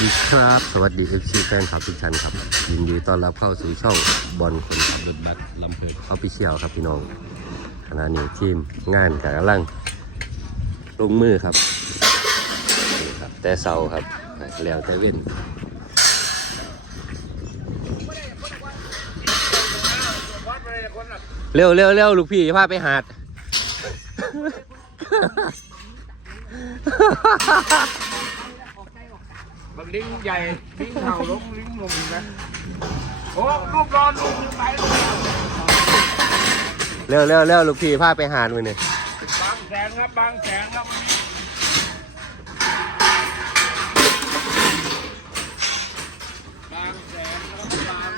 ดีครับ สวัสดี FC แฟนคลับทุกท่านครับ ยินดีต้อนรับเข้าสู่ช่องบอลคนขับรถบัสลำเพลินออฟฟิเชียลครับพี่น้องขณะนี้ทีมงานกำลังลงมือครับนี่ครับ แต่เสาครับแล้วแต่เว้นเร็วเร็วเร็วลูกพี่พาไปหาด มันลิงใหญ่ลิงเห่าลงลิงลงนะโอ้รูปรอนลงไปเร็วเร็วเร็วลูกพี่พาไปหาดมือนี่บางแสนครับบางแสนครับบางแสนครับบาง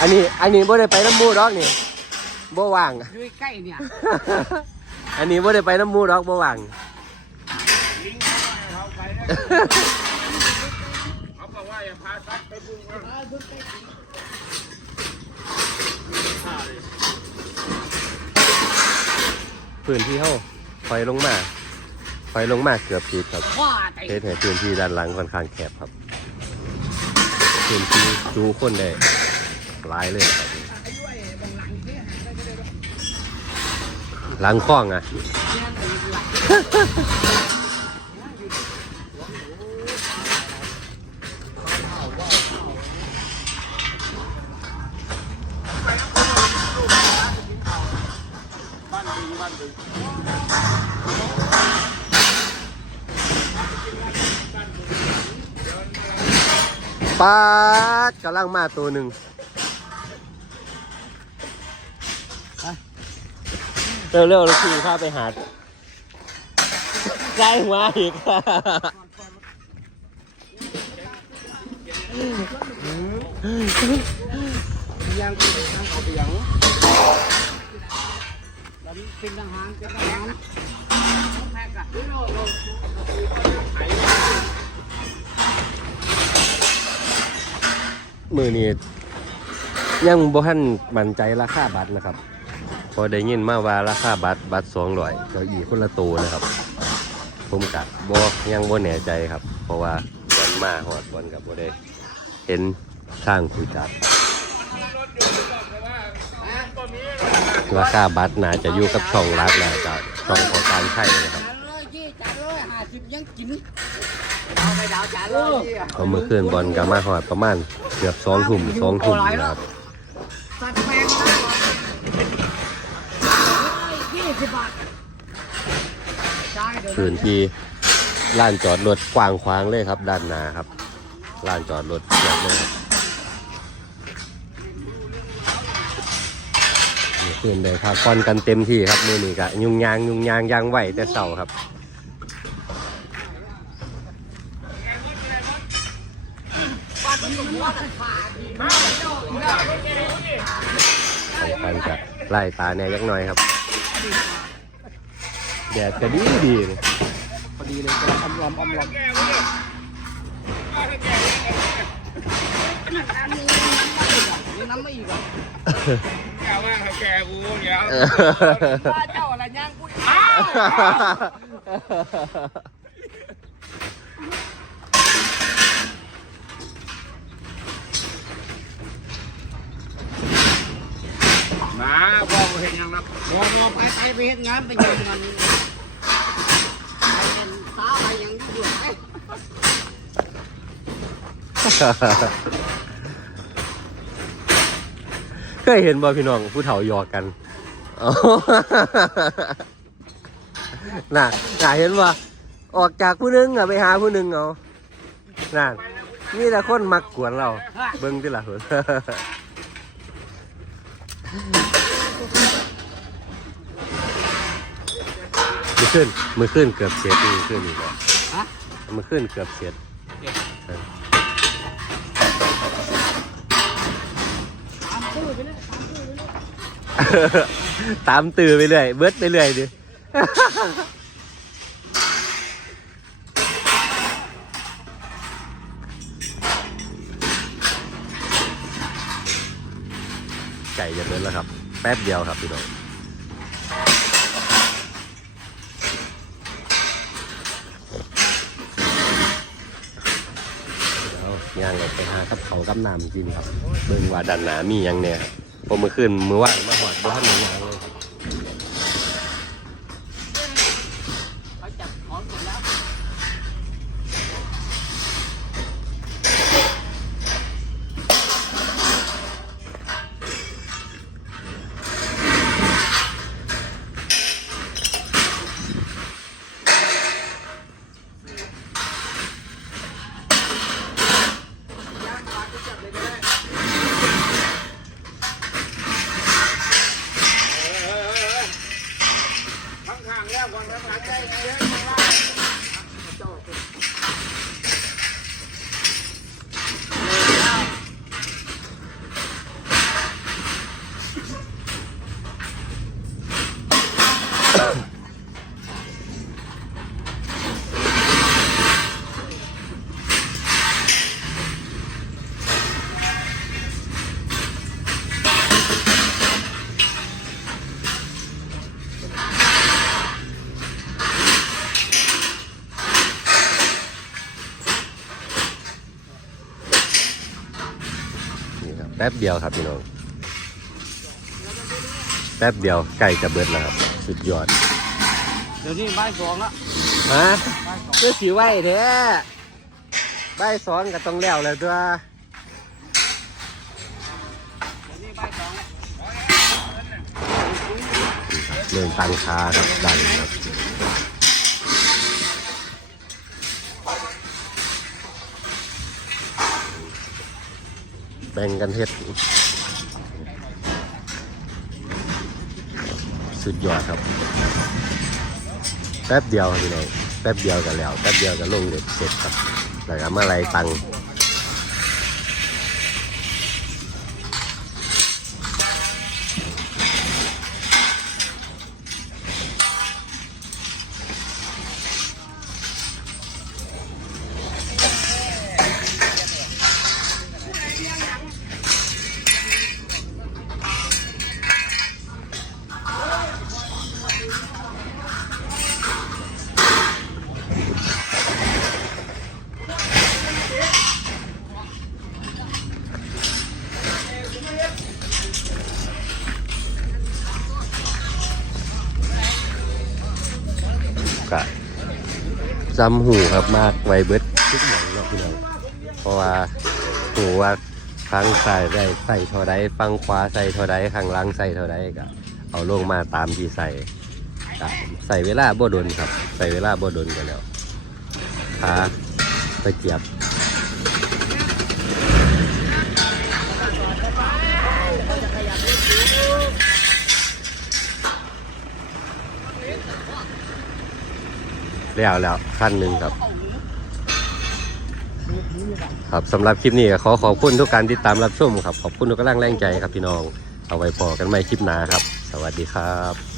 อันนี้อันนี้บ่ได้ไปน้ำมูดอกนี่บ่ว่างอยู่ใกล้เนี่ย อันนี้บ่ได้ไปน้ำมูดอกบ่ว่าง ลิงเขาว่าให้ เราไปนะเขาบอกว่าอย่าพาสัตว์ไปบุ้งนะพื้นที่เฮาไฟลงมาไฟลงมาเกือบผิดครับว่าแต่เทสให้พื้นที่ด้านหลังค่อนข้างแคบครับพื้นที่ดูคนได้หลายเลยครับหลังคล้องอะ มันดากำลังมาตัวหนึ่งเร็วๆลูกพี่พาไปหาใกล้มาอีกยังยังเอาไปยัง เป็นทหารเป็นทหารแพ้กันมือนี้ยังบ่ทันมั่นใจราคาบัตรนะครับ พอได้ยินมาว่าราคาบัตรบัตรสองร้อยเก้าอี้คนละตัวนะครับ ผมกะบ่ยังบ่แน่ใจครับ เพราะว่าวันมาหอดวันกับบ่ได้เห็นทางผู้จัด ราคาบัตรน่าจะอยู่กับช่องรักน่าจะช่องของการใช้นะครับจานเลยยี่จานเลยห้าสิบยังกินเอาไปดาวจานเลยพอเมื่อคืนบอลก็มาหอดประมาณเกือบสองทุ่มสองทุ่มนี่นะครับสัตว์แพงนะยี่สิบบาทใช่เดี๋ยวพื้นที่ลานจอดรถกว้างขวางเลยครับ ด้านหน้าครับลานจอดรถเยอะเลย ครับนี่คืนเลยครับก่อนกันเต็มที่ครับมือนี้ก็ยุ่งยางยุ่งยางยางไหวแต่เสาครับสำคัญจะไล่ตาเนี่ยยักหน่อยครับแดดจะดีดีเลยพอดีเลยจะอมลอมอมลอมแก่เลยมาให้แก่เลยอันนี้น้ำไม่อีกอะ แก่ว่าให้แก่กูเดี๋ยวว่าเจ้าอะไรย่างกูอ้าวมาพ่อกูเห็นยังนะวอวอไปไปไปเฮ็ดงานไปยังมันไปเป็นสาวอะไรยังอยู่ไหน เคยเห็นบ่พี่น้องผู้เฒ่าหยอกกันอ๋อน่ะน่ะเห็นว่าออกจากผู้หนึงอะไปหาผู้หนึงเอาน่ะนี่แต่คนมักกวนเรา เบิ่งที่ละหุ่นมือขึ้นมือขึ้นเกือบเสียมือขึ้นอีกแล้วฮะมือขึ้นเกือบเสียต ตามตื่อไปเรื่อย เบิดไปเรื่อยดิไก่จะเบินแล้วครับ แป๊บเดียวครับพี่โดอย่างเลยไปหากับเขากับน้จริงครับ เบิ่งว่าดันหนามียังเนี่ย พอมื่อคืนมือว่างมาหอดบ่ทันหยังเลยครั แป๊บเดียวครับพี่น้อง แป๊บเดียวใกล้จะเบิดแล้วครับ สุดยอด เดี๋ยวนี้บ่ายสองละฮะเพื่อสีไหวแท้ใบายซ้อนก็ต้องแล้วแล้วตัวเดี๋ยวนี้บ่ายสองละเรื่องตังคาครับดันครับ แบ่งกันเฮ็ด สุดยอดครับ แป๊บเดียวพี่น้องแป๊บเดียวกันแล้ว แป๊บเดียวกันลงเด็กเสร็จครับแล้วก็มาไล่ตังค์ ซ้ำหูครับมากไวเบิดทุกอย่างเนาะพี่น้องเพราะว่าหูว่าฟังใส่ได้ใส่เท่าใดฟังขวาใส่เท่าใดข้างล่างใส่เท่าใดก็เอาลงมาตามที่ใส่ใส่เวลาบ่ดนครับ ใส่เวลาบ่ดนกันแล้วขาตะเกียบ แล้วแล้วขั้นหนึ่งครับ ครับสำหรับคลิปนี้ก็ขอขอบคุณทุกการติดตามรับชมครับ ขอบคุณทุกกำลังแรงใจครับพี่น้อง เอาไว้พอกันใหม่คลิปหน้าครับ สวัสดีครับ